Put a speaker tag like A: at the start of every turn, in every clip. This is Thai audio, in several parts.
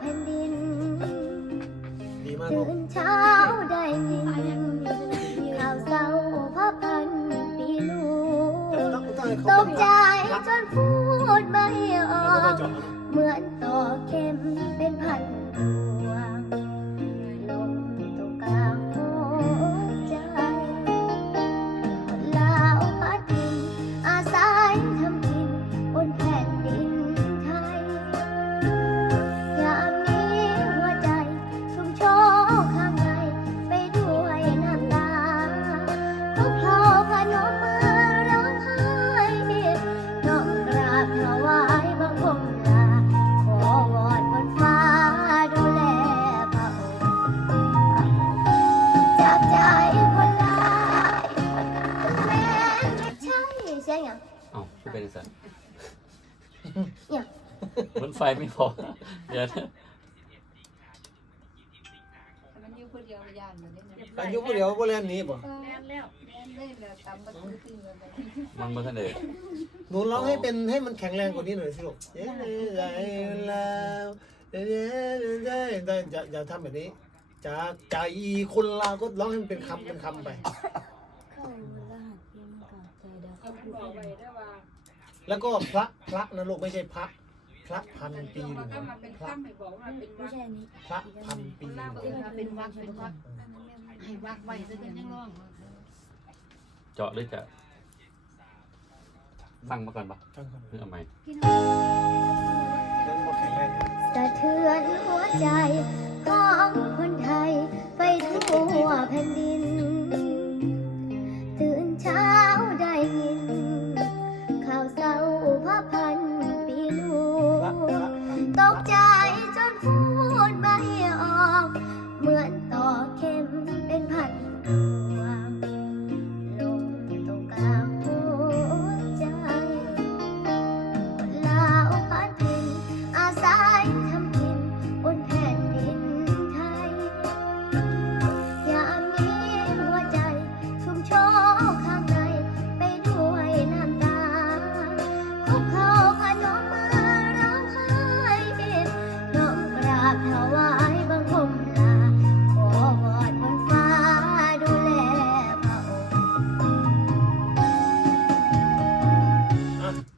A: แผ่นดินตื่นเช้าได้ยินข่าวเศร้าพ่อพันปีลูกตงตกใจจนพูดไม่ออกเหมือน
B: ต่อเข็มเป็นพัน
A: รู
B: มันไฟไม่พอ เดี๋ยวนะ
C: มันอยู่คนเดียวย่านเหมือนเดิม
D: อายุผู้เดียวบ่เล่นหนี้บ่
C: แม่นแล้วแม่นเลยแล้วตำบักคือคือแบบ
B: มันมาทันเดย
D: หนูร้องให้เป็นให้มันแข็งแรงกว่านี้หน่อยสิลูกเย้ใจแล้วเย้ได้ได้อย่าอย่าทำแบบนี้จากใจคนลาวก็ร้องให้มันเป็นคำเป็นคำไป
A: เข้ารหัสเพียงกับใจเดียว
C: เอามันบอกไว้ได้ว่า
D: แล้วก็พระพระนะลูกไม่ใช่พระพ ระพันปีห
C: มัน
D: นึ่ง
C: ก็มาเป็น
D: พระ
A: ไม่ใช่อันนี้
D: พระพันปี
C: คน
D: ห
C: ลา
D: นึ่
C: ว
D: ง
C: ก็เป็นวัดเป็นวัดให้วัดไว้ซะกันยังร้อง
B: เจาะหรือจะฟังมาก่อนปะ
D: ทั้งคน
B: เพื่อเอาไหม
D: เรื่องบ่แข็งแรง
A: สะเทือนหัวใจของคนไทยไปทั่วแผ่นดิน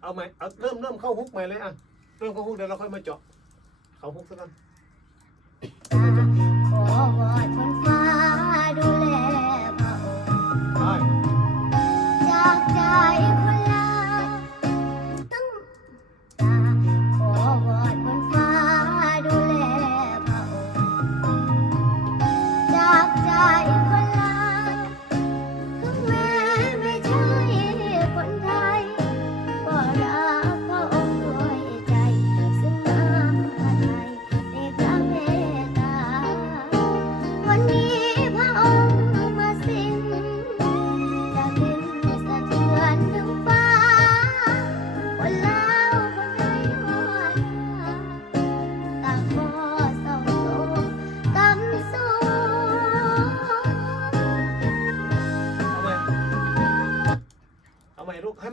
A: เอาใหม่เอา
D: เริ่มเริ่มเข้าฮุกใหม่เลยอะเริ่มเข้าฮุกเดี๋ยวเราค่อยมาเจาะเข้าฮุกสักกัน
A: ขอวอนบนฟ้า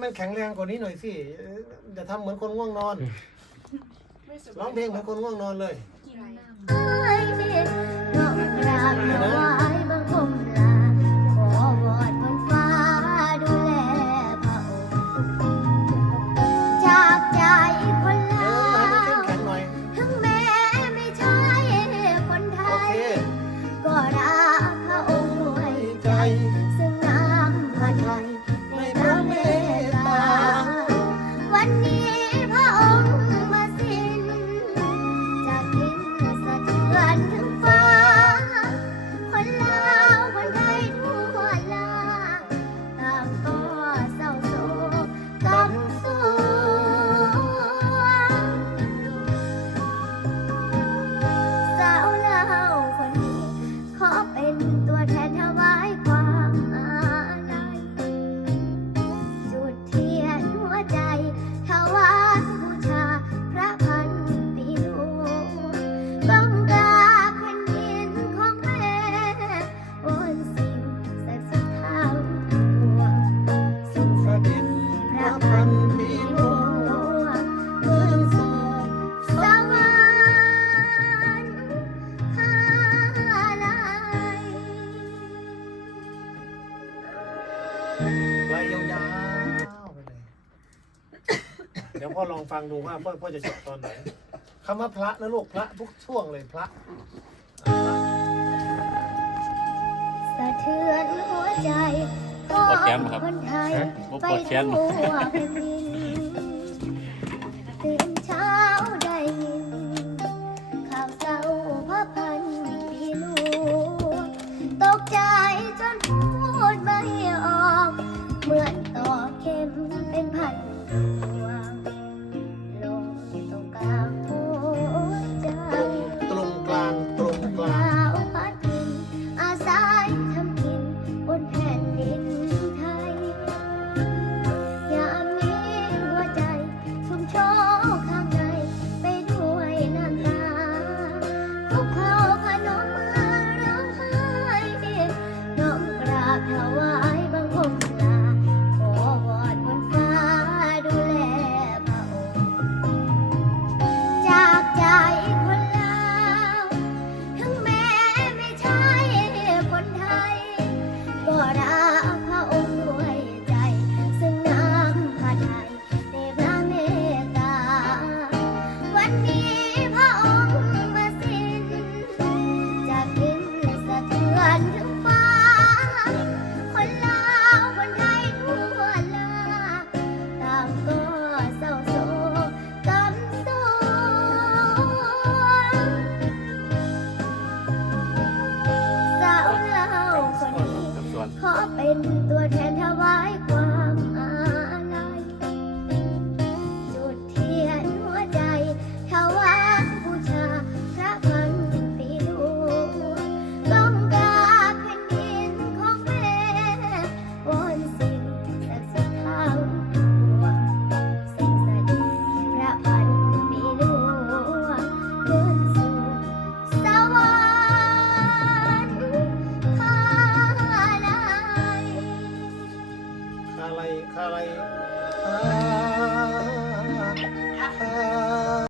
A: ม่ลูก
D: ให้มันแข็งแรงกว่านี้หน่อยสิเอ่ออย่าทำเหมือนคนง่วงนอน
C: ไม่สบา
D: ร้อยงเพลงเหมือนคนง่วงนอนเลย
C: กินน้ำ
A: ไอ้น้องกราบถวายบังคมลา
D: ดี๋ยวพ่อลองฟังดูว่าพ่อพ่อจะจบตอนไหนคคำว่าพระนะลูกพระทุกช่วงเลยพระอะพระ
A: สะเทือนหัวใจของคนไทย
B: บ่
A: ไป
B: ปวดแขน
A: ทั่
B: บ่
A: วแผ่นดิน